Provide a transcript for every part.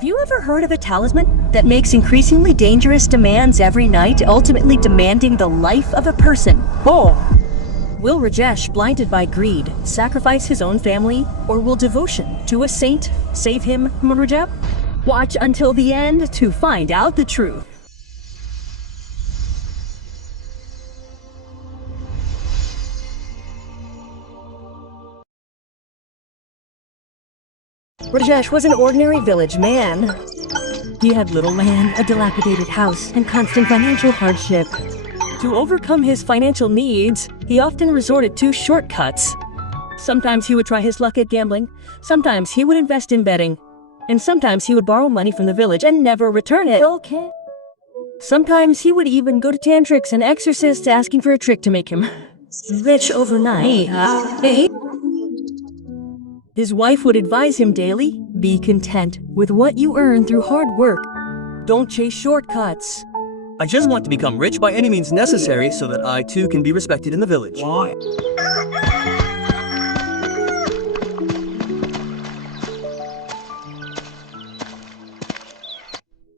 Have you ever heard of a talisman that makes increasingly dangerous demands every night, ultimately demanding the life of a person? Oh! Will Rajesh, blinded by greed, sacrifice his own family, or will devotion to a saint save him, Rajab? Watch until the end to find out the truth. Rajesh was an ordinary village man. He had little land, a dilapidated house, and constant financial hardship. To overcome his financial needs, he often resorted to shortcuts. Sometimes he would try his luck at gambling, sometimes he would invest in betting, and sometimes he would borrow money from the village and never return it. Okay. Sometimes he would even go to tantrics and exorcists asking for a trick to make him rich overnight. His wife would advise him daily, be content with what you earn through hard work. Don't chase shortcuts. I just want to become rich by any means necessary so that I too can be respected in the village. Why?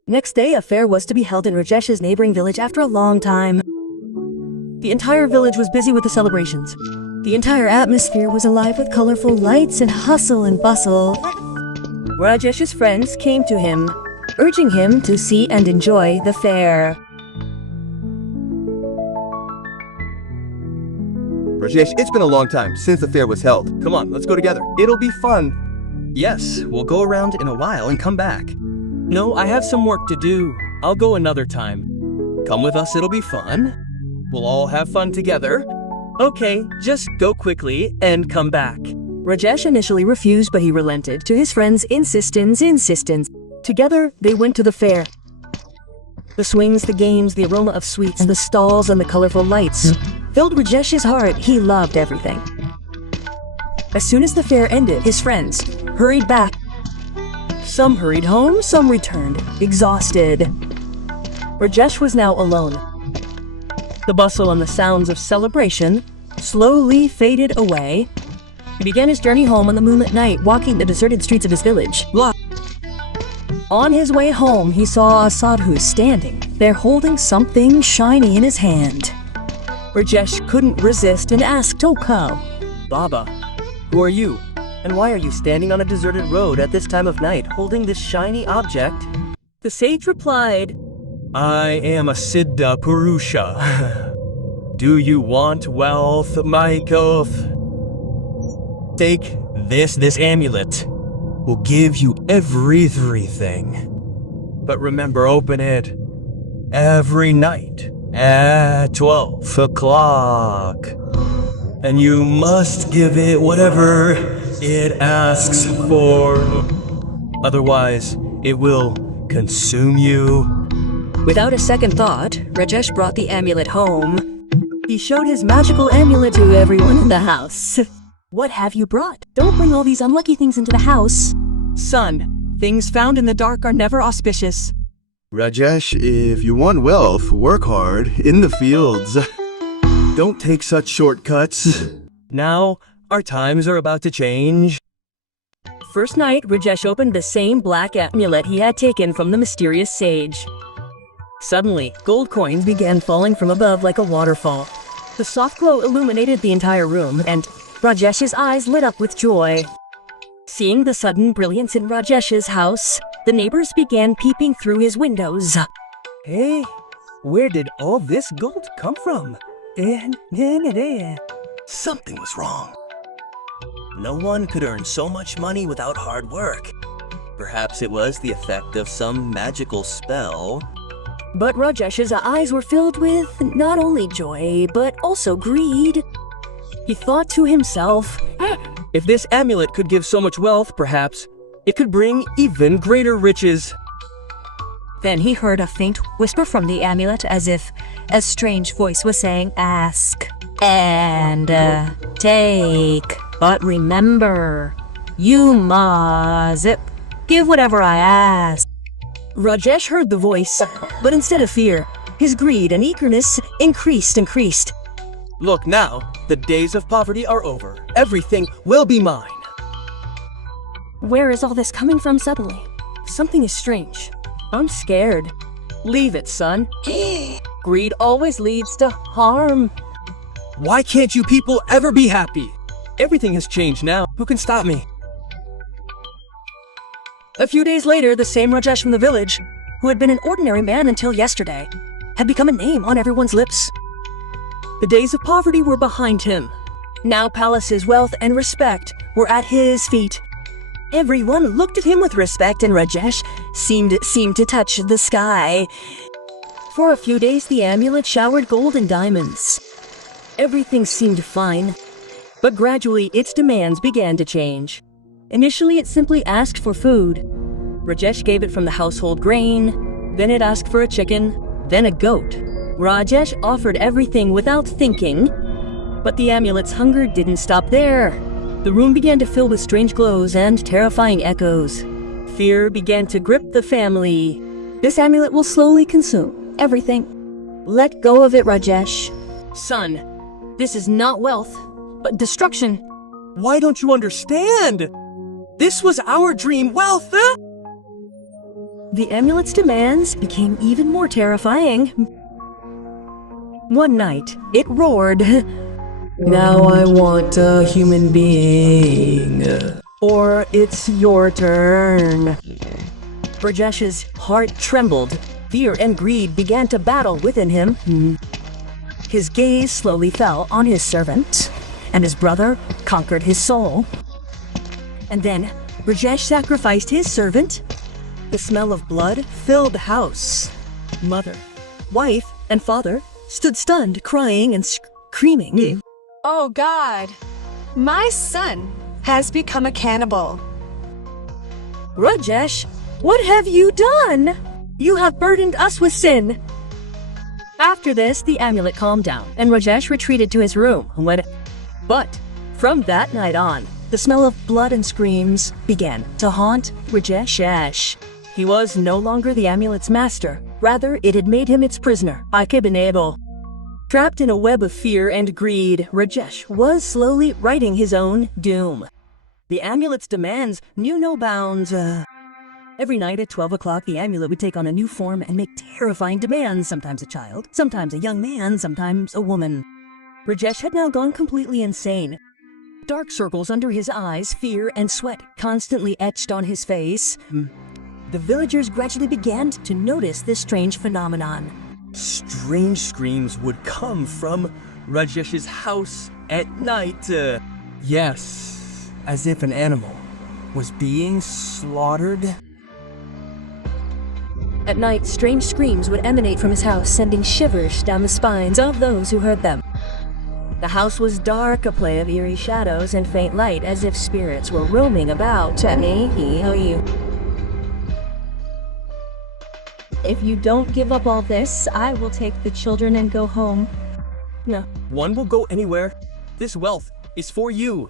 Next day, a fair was to be held in Rajesh's neighboring village after a long time. The entire village was busy with the celebrations. The entire atmosphere was alive with colorful lights and hustle and bustle. Rajesh's friends came to him, urging him to see and enjoy the fair. Rajesh, it's been a long time since the fair was held. Come on, let's go together. It'll be fun. Yes, we'll go around in a while and come back. No, I have some work to do. I'll go another time. Come with us, it'll be fun. We'll all have fun together. Okay, just go quickly and come back. Rajesh initially refused, but he relented to his friends' insistence. Together, they went to the fair. The swings, the games, the aroma of sweets, and the stalls and the colorful lights filled Rajesh's heart. He loved everything. As soon as the fair ended, his friends hurried back. Some hurried home, some returned, exhausted. Rajesh was now alone. The bustle and the sounds of celebration slowly faded away. He began his journey home on the moonlit night, walking the deserted streets of his village. On his way home, he saw a sadhu standing there holding something shiny in his hand. Rajesh couldn't resist and asked, "Oh, cow, Baba, who are you? And why are you standing on a deserted road at this time of night holding this shiny object?" The sage replied, I am a Siddha Purusha. Do you want wealth, my Koth? Take this amulet. Will give you everything. But remember, open it every night at 12 o'clock. And you must give it whatever it asks for. Otherwise, it will consume you. Without a second thought, Rajesh brought the amulet home. He showed his magical amulet to everyone in the house. "What have you brought? Don't bring all these unlucky things into the house." "Son, things found in the dark are never auspicious." Rajesh, if you want wealth, work hard in the fields. Don't take such shortcuts. Now, our times are about to change. First night, Rajesh opened the same black amulet he had taken from the mysterious sage. Suddenly, gold coins began falling from above like a waterfall. The soft glow illuminated the entire room, and Rajesh's eyes lit up with joy. Seeing the sudden brilliance in Rajesh's house, the neighbors began peeping through his windows. Hey, where did all this gold come from? Something was wrong. No one could earn so much money without hard work. Perhaps it was the effect of some magical spell. But Rajesh's eyes were filled with not only joy, but also greed. He thought to himself, if this amulet could give so much wealth, perhaps it could bring even greater riches. Then he heard a faint whisper from the amulet, as if a strange voice was saying, "Ask and take. But remember, you must give whatever I ask." Rajesh heard the voice, but instead of fear, his greed and eagerness increased. Look now, the days of poverty are over. Everything will be mine. Where is all this coming from suddenly? Something is strange. I'm scared. Leave it, son. Greed always leads to harm. Why can't you people ever be happy? Everything has changed now. Who can stop me? A few days later, the same Rajesh from the village, who had been an ordinary man until yesterday, had become a name on everyone's lips. The days of poverty were behind him. Now palaces, wealth, and respect were at his feet. Everyone looked at him with respect, and Rajesh seemed to touch the sky. For a few days, the amulet showered gold and diamonds. Everything seemed fine, but gradually its demands began to change. Initially, it simply asked for food. Rajesh gave it from the household grain, then it asked for a chicken, then a goat. Rajesh offered everything without thinking, but the amulet's hunger didn't stop there. The room began to fill with strange glows and terrifying echoes. Fear began to grip the family. This amulet will slowly consume everything. Let go of it, Rajesh. Son, this is not wealth, but destruction. Why don't you understand? This was our dream wealth, huh? The amulet's demands became even more terrifying. One night, it roared, "Now I want a human being, or it's your turn." Rajesh's heart trembled. Fear and greed began to battle within him. His gaze slowly fell on his servant, and his brother conquered his soul. And then, Rajesh sacrificed his servant. The smell of blood filled the house. Mother, wife, and father stood stunned, crying and screaming. Oh God, my son has become a cannibal. Rajesh, what have you done? You have burdened us with sin. After this, the amulet calmed down, and Rajesh retreated to his room. But from that night on, the smell of blood and screams began to haunt Rajesh. He was no longer the amulet's master. Rather, it had made him its prisoner, Akib-e-Nabal. Trapped in a web of fear and greed, Rajesh was slowly writing his own doom. The amulet's demands knew no bounds. Every night at 12 o'clock, the amulet would take on a new form and make terrifying demands, sometimes a child, sometimes a young man, sometimes a woman. Rajesh had now gone completely insane. Dark circles under his eyes, fear and sweat constantly etched on his face. The villagers gradually began to notice this strange phenomenon. Strange screams would come from Rajesh's house at night. Yes, as if an animal was being slaughtered. At night, strange screams would emanate from his house, sending shivers down the spines of those who heard them. The house was dark, a play of eerie shadows and faint light, as if spirits were roaming about. If you don't give up all this, I will take the children and go home. No. One will go anywhere. This wealth is for you.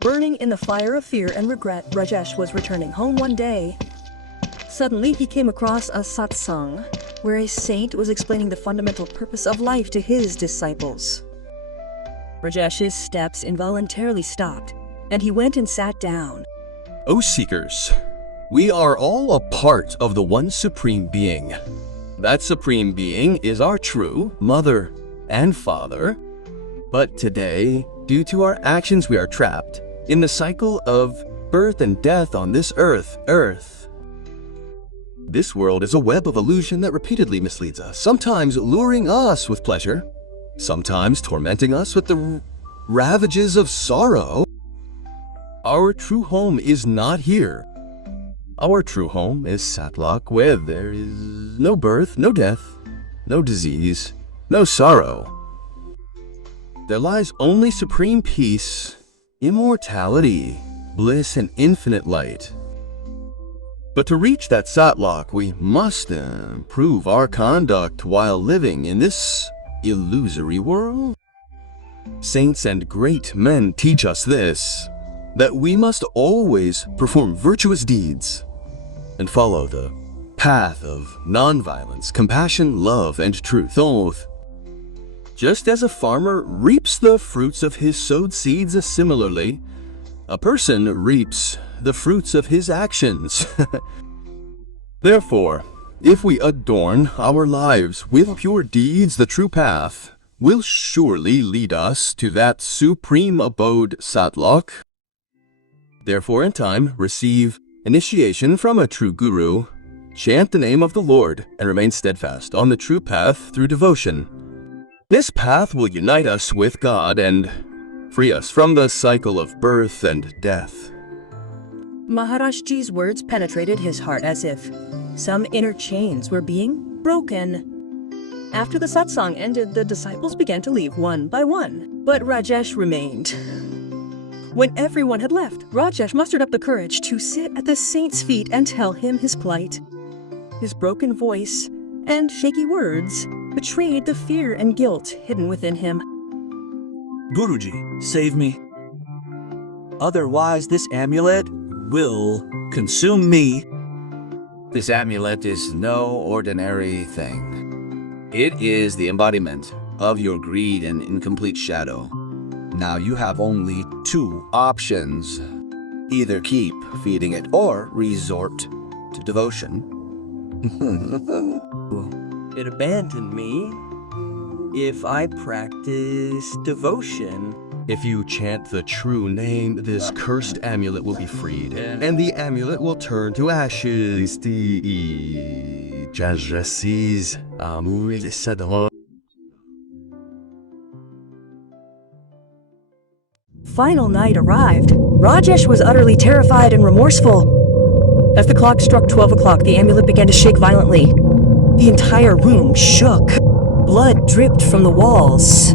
Burning in the fire of fear and regret, Rajesh was returning home one day. Suddenly, he came across a satsang, where a saint was explaining the fundamental purpose of life to his disciples. Rajesh's steps involuntarily stopped, and he went and sat down. O Seekers, we are all a part of the one Supreme Being. That Supreme Being is our true Mother and Father. But today, due to our actions, we are trapped in the cycle of birth and death on this earth. This world is a web of illusion that repeatedly misleads us, sometimes luring us with pleasure, sometimes tormenting us with the ravages of sorrow. Our true home is not here. Our true home is Satlok, where there is no birth, no death, no disease, no sorrow. There lies only supreme peace, immortality, bliss, and infinite light. But to reach that Satlok, we must improve our conduct while living in this illusory world. Saints and great men teach us this, that we must always perform virtuous deeds and follow the path of nonviolence, compassion, love, and truth. Just as a farmer reaps the fruits of his sowed seeds, similarly, a person reaps the fruits of his actions. Therefore, if we adorn our lives with pure deeds, the true path will surely lead us to that supreme abode, Satlok. Therefore, in time, receive initiation from a true guru, chant the name of the Lord, and remain steadfast on the true path through devotion. This path will unite us with God and free us from the cycle of birth and death. Maharajji's words penetrated his heart as if some inner chains were being broken. After the satsang ended, the disciples began to leave one by one, but Rajesh remained. When everyone had left, Rajesh mustered up the courage to sit at the saint's feet and tell him his plight. His broken voice and shaky words betrayed the fear and guilt hidden within him. Guruji, save me. Otherwise, this amulet will consume me. This amulet is no ordinary thing. It is the embodiment of your greed and incomplete shadow. Now you have only two options. Either keep feeding it or resort to devotion. It abandoned me if I practice devotion. If you chant the true name, this cursed amulet will be freed, and the amulet will turn to ashes. Final night arrived. Rajesh was utterly terrified and remorseful. As the clock struck 12 o'clock, the amulet began to shake violently. The entire room shook. Blood dripped from the walls.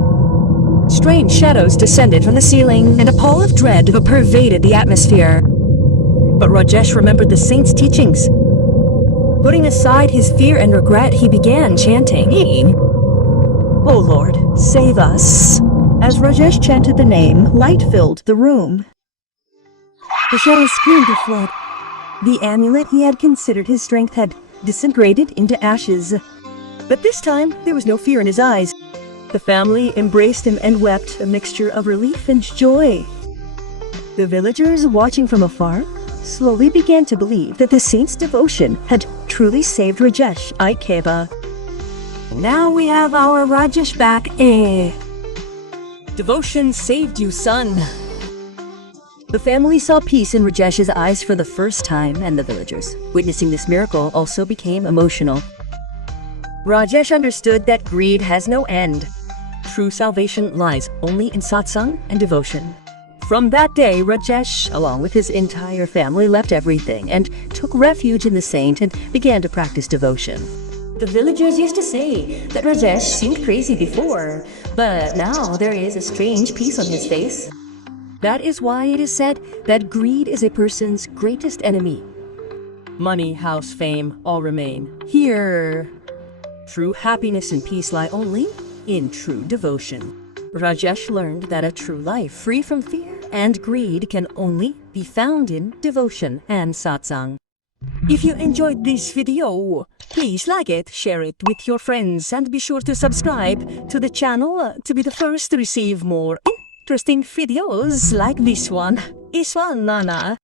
Strange shadows descended from the ceiling, and a pall of dread pervaded the atmosphere. But Rajesh remembered the saint's teachings. Putting aside his fear and regret, he began chanting, "O Lord, save us." As Rajesh chanted the name, light filled the room. The shadows screamed to fled. The amulet he had considered his strength had disintegrated into ashes. But this time, there was no fear in his eyes. The family embraced him and wept, a mixture of relief and joy. The villagers, watching from afar, slowly began to believe that the saint's devotion had truly saved Rajesh Aikeba. Now we have our Rajesh back, Devotion saved you, son. The family saw peace in Rajesh's eyes for the first time, and the villagers, witnessing this miracle, also became emotional. Rajesh understood that greed has no end. True salvation lies only in satsang and devotion. From that day, Rajesh, along with his entire family, left everything and took refuge in the saint and began to practice devotion. The villagers used to say that Rajesh seemed crazy before, but now there is a strange peace on his face. That is why it is said that greed is a person's greatest enemy. Money, house, fame, all remain. Here, true happiness and peace lie only in true devotion. Rajesh learned that a true life free from fear and greed can only be found in devotion and satsang. If you enjoyed this video, please like it, share it with your friends, and be sure to subscribe to the channel to be the first to receive more interesting videos like this one. Iswan Nana.